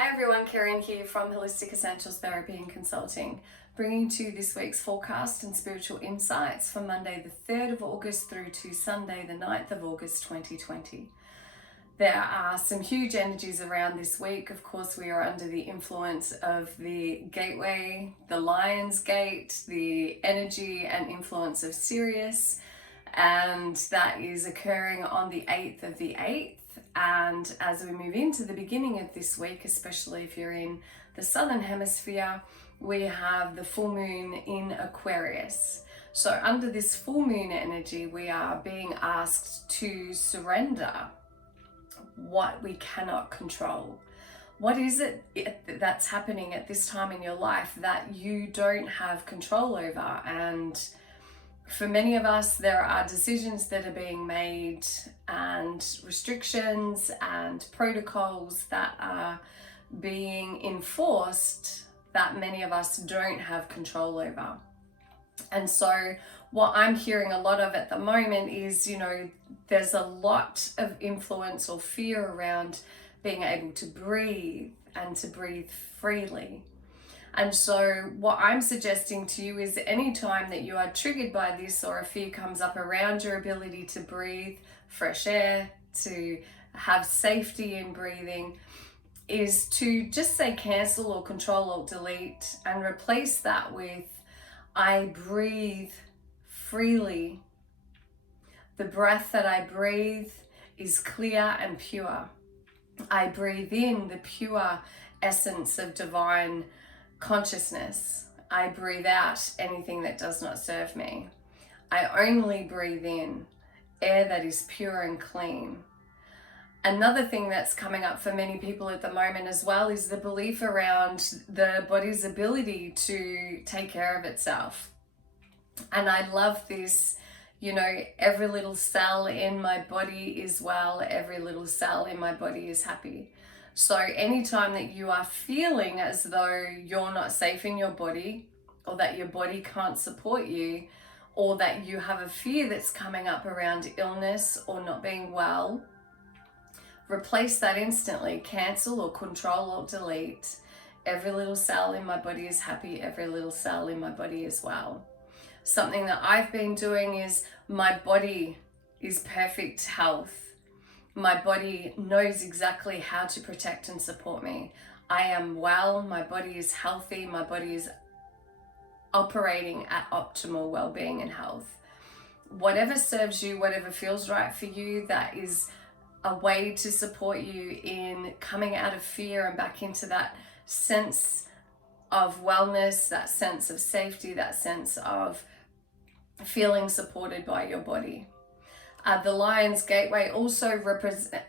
Hi everyone, Karen here from Holistic Essentials Therapy and Consulting, bringing to you this week's forecast and spiritual insights for Monday the 3rd of August through to Sunday the 9th of August 2020. There are some huge energies around this week. Of course, we are under the influence of the gateway, the Lion's Gate, the energy and influence of Sirius, and that is occurring on the 8th of the 8th. And as we move into the beginning of this week, especially if you're in the southern hemisphere, we have the full moon in Aquarius. So under this full moon energy, we are being asked to surrender what we cannot control. What is it that's happening at this time in your life that you don't have control over? And for many of us, there are decisions that are being made and restrictions and protocols that are being enforced that many of us don't have control over. And so what I'm hearing a lot of at the moment is, there's a lot of influence or fear around being able to breathe and to breathe freely. And so what I'm suggesting to you is anytime that you are triggered by this or a fear comes up around your ability to breathe fresh air, to have safety in breathing, is to just say cancel or control or delete and replace that with I breathe freely. The breath that I breathe is clear and pure. I breathe in the pure essence of divine consciousness. I breathe out anything that does not serve me. I only breathe in air that is pure and clean. Another thing that's coming up for many people at the moment as well is the belief around the body's ability to take care of itself. And I love this, every little cell in my body is well, every little cell in my body is happy. So anytime that you are feeling as though you're not safe in your body, or that your body can't support you, or that you have a fear that's coming up around illness or not being well, replace that instantly. Cancel or control or delete. Every little cell in my body is happy. Every little cell in my body is well. Something that I've been doing is my body is perfect health. My body knows exactly how to protect and support me. I am well, my body is healthy, my body is operating at optimal well-being and health. Whatever serves you, whatever feels right for you, that is a way to support you in coming out of fear and back into that sense of wellness, that sense of safety, that sense of feeling supported by your body. The Lion's Gateway also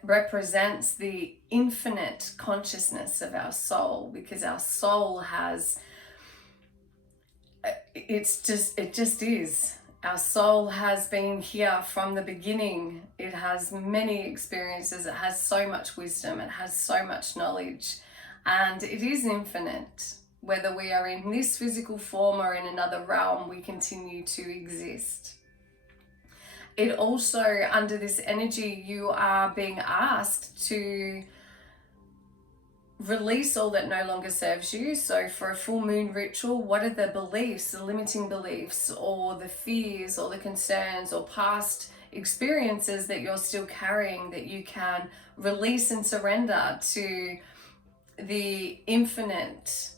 represents the infinite consciousness of our soul, because our soul has, it just is. Our soul has been here from the beginning. It has many experiences. It has so much wisdom. It has so much knowledge, and it is infinite. Whether we are in this physical form or in another realm, we continue to exist. It also, under this energy, you are being asked to release all that no longer serves you. So for a full moon ritual, what are the beliefs, the limiting beliefs, or the fears, or the concerns, or past experiences that you're still carrying that you can release and surrender to the infinite,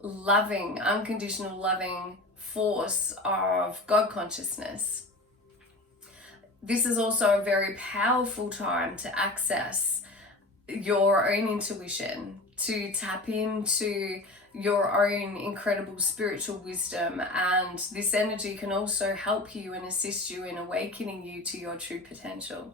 loving, unconditional loving force of God consciousness? This is also a very powerful time to access your own intuition, to tap into your own incredible spiritual wisdom. And this energy can also help you and assist you in awakening you to your true potential.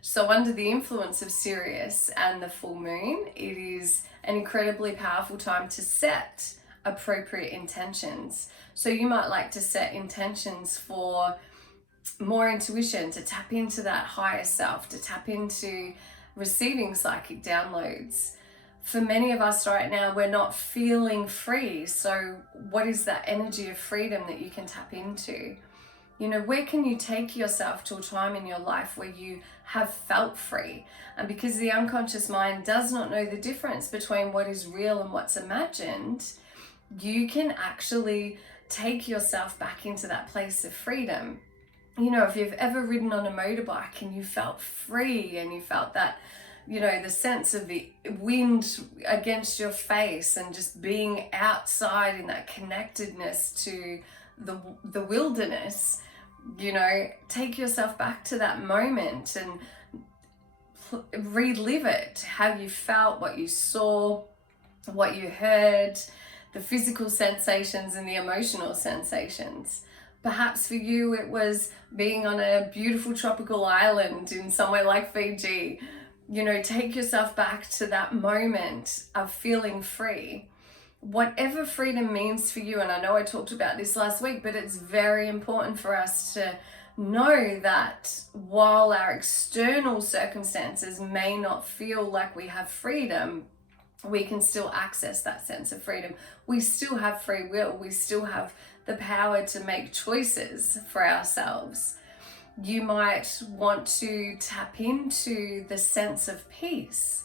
So under the influence of Sirius and the full moon, it is an incredibly powerful time to set appropriate intentions. So you might like to set intentions for more intuition, to tap into that higher self, to tap into receiving psychic downloads. For many of us right now, we're not feeling free. So what is that energy of freedom that you can tap into? You know, where can you take yourself to a time in your life where you have felt free? And because the unconscious mind does not know the difference between what is real and what's imagined, you can actually take yourself back into that place of freedom. You know, if you've ever ridden on a motorbike and you felt free and you felt that, you know, the sense of the wind against your face and just being outside in that connectedness to the wilderness, you know, take yourself back to that moment and relive it, how you felt, what you saw, what you heard, the physical sensations and the emotional sensations. Perhaps for you it was being on a beautiful tropical island in somewhere like Fiji. You know, take yourself back to that moment of feeling free. Whatever freedom means for you, and I know I talked about this last week, but it's very important for us to know that while our external circumstances may not feel like we have freedom, we can still access that sense of freedom. We still have free will. We still have the power to make choices for ourselves. You might want to tap into the sense of peace,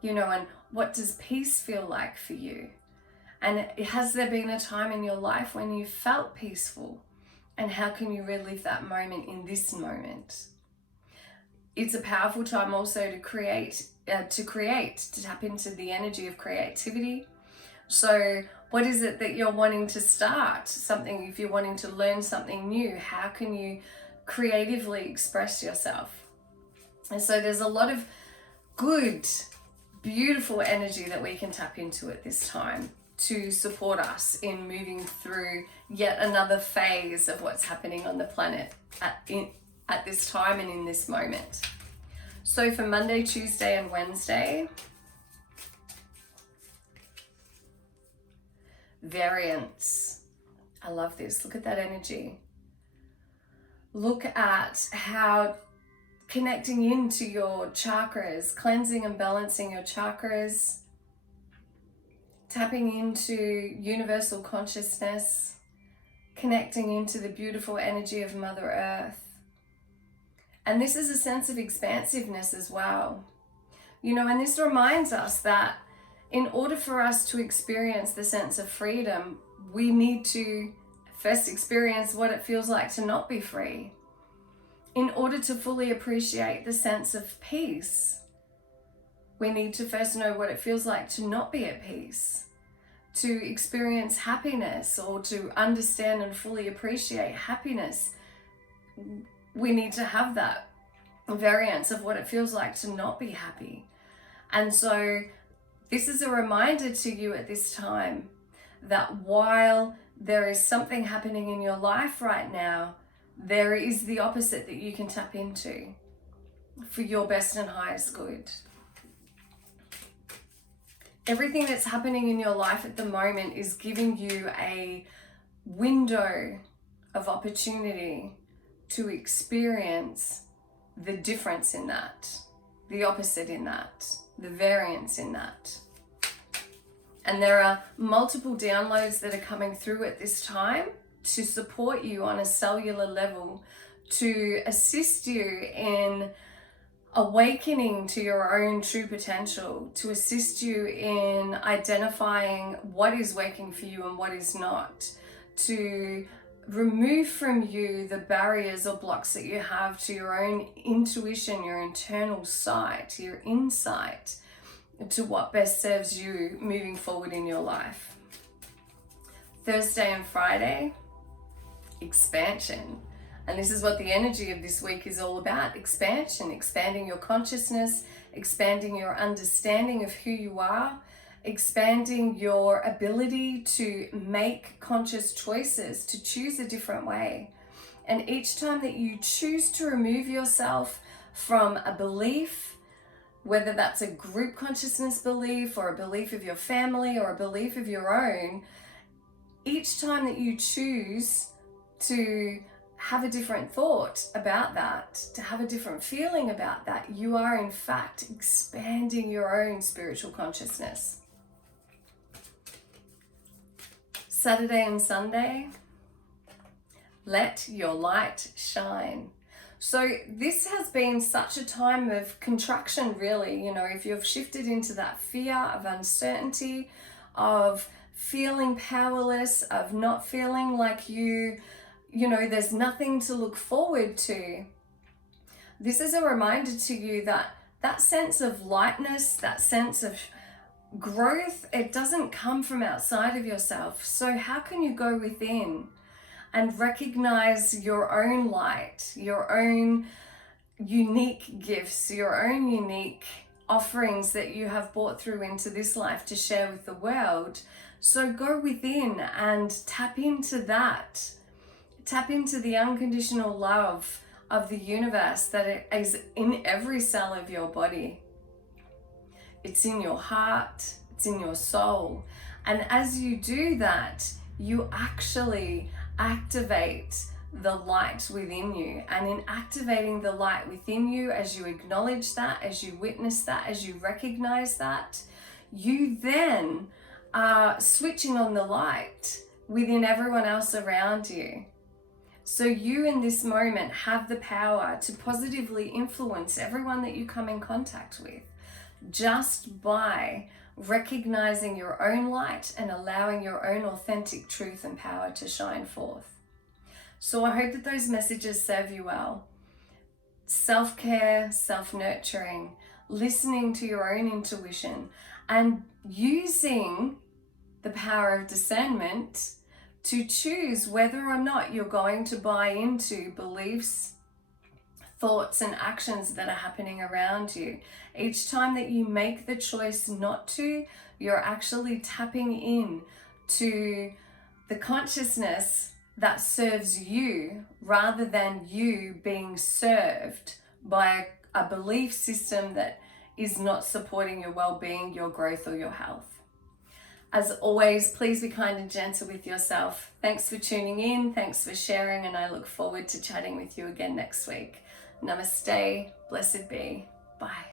you know, and what does peace feel like for you? And has there been a time in your life when you felt peaceful? And how can you relive that moment in this moment? It's a powerful time also to create, to tap into the energy of creativity. So what is it that you're wanting to start? Something, if you're wanting to learn something new, how can you creatively express yourself? And so there's a lot of good, beautiful energy that we can tap into at this time to support us in moving through yet another phase of what's happening on the planet at this time and in this moment. So for Monday, Tuesday, and Wednesday, variance. I love this. Look at that energy. Look at how connecting into your chakras, cleansing and balancing your chakras, tapping into universal consciousness, connecting into the beautiful energy of Mother Earth. And this is a sense of expansiveness as well. You know, and this reminds us that in order for us to experience the sense of freedom, we need to first experience what it feels like to not be free. In order to fully appreciate the sense of peace, we need to first know what it feels like to not be at peace. To experience happiness or to understand and fully appreciate happiness, we need to have that variance of what it feels like to not be happy. And so this is a reminder to you at this time that while there is something happening in your life right now, there is the opposite that you can tap into for your best and highest good. Everything that's happening in your life at the moment is giving you a window of opportunity to experience the difference in that, the opposite in that, the variance in that. And there are multiple downloads that are coming through at this time to support you on a cellular level, to assist you in awakening to your own true potential, to assist you in identifying what is working for you and what is not, to remove from you the barriers or blocks that you have to your own intuition, your internal sight, your insight to what best serves you moving forward in your life. Thursday and Friday, expansion. And this is what the energy of this week is all about: expansion, expanding your consciousness, expanding your understanding of who you are, expanding your ability to make conscious choices, to choose a different way. And each time that you choose to remove yourself from a belief, whether that's a group consciousness belief or a belief of your family or a belief of your own, each time that you choose to have a different thought about that, to have a different feeling about that, you are in fact expanding your own spiritual consciousness. Saturday and Sunday, Let your light shine. So this has been such a time of contraction, really. You know, if you've shifted into that fear of uncertainty, of feeling powerless, of not feeling like you know, there's nothing to look forward to. This is a reminder to you that that sense of lightness, that sense of growth, it doesn't come from outside of yourself. So how can you go within and recognize your own light, your own unique gifts, your own unique offerings that you have brought through into this life to share with the world? So go within and tap into that. Tap into the unconditional love of the universe that is in every cell of your body. It's in your heart, it's in your soul. And as you do that, you actually activate the light within you. And in activating the light within you, as you acknowledge that, as you witness that, as you recognize that, you then are switching on the light within everyone else around you. So you in this moment have the power to positively influence everyone that you come in contact with, just by recognizing your own light and allowing your own authentic truth and power to shine forth. So I hope that those messages serve you well. Self-care, self-nurturing, listening to your own intuition, and using the power of discernment to choose whether or not you're going to buy into beliefs, thoughts, and actions that are happening around you. Each time that you make the choice not to, you're actually tapping in to the consciousness that serves you, rather than you being served by a belief system that is not supporting your well-being, your growth, or your health. As always, please be kind and gentle with yourself. Thanks for tuning in, thanks for sharing, and I look forward to chatting with you again next week. Namaste, blessed be, bye.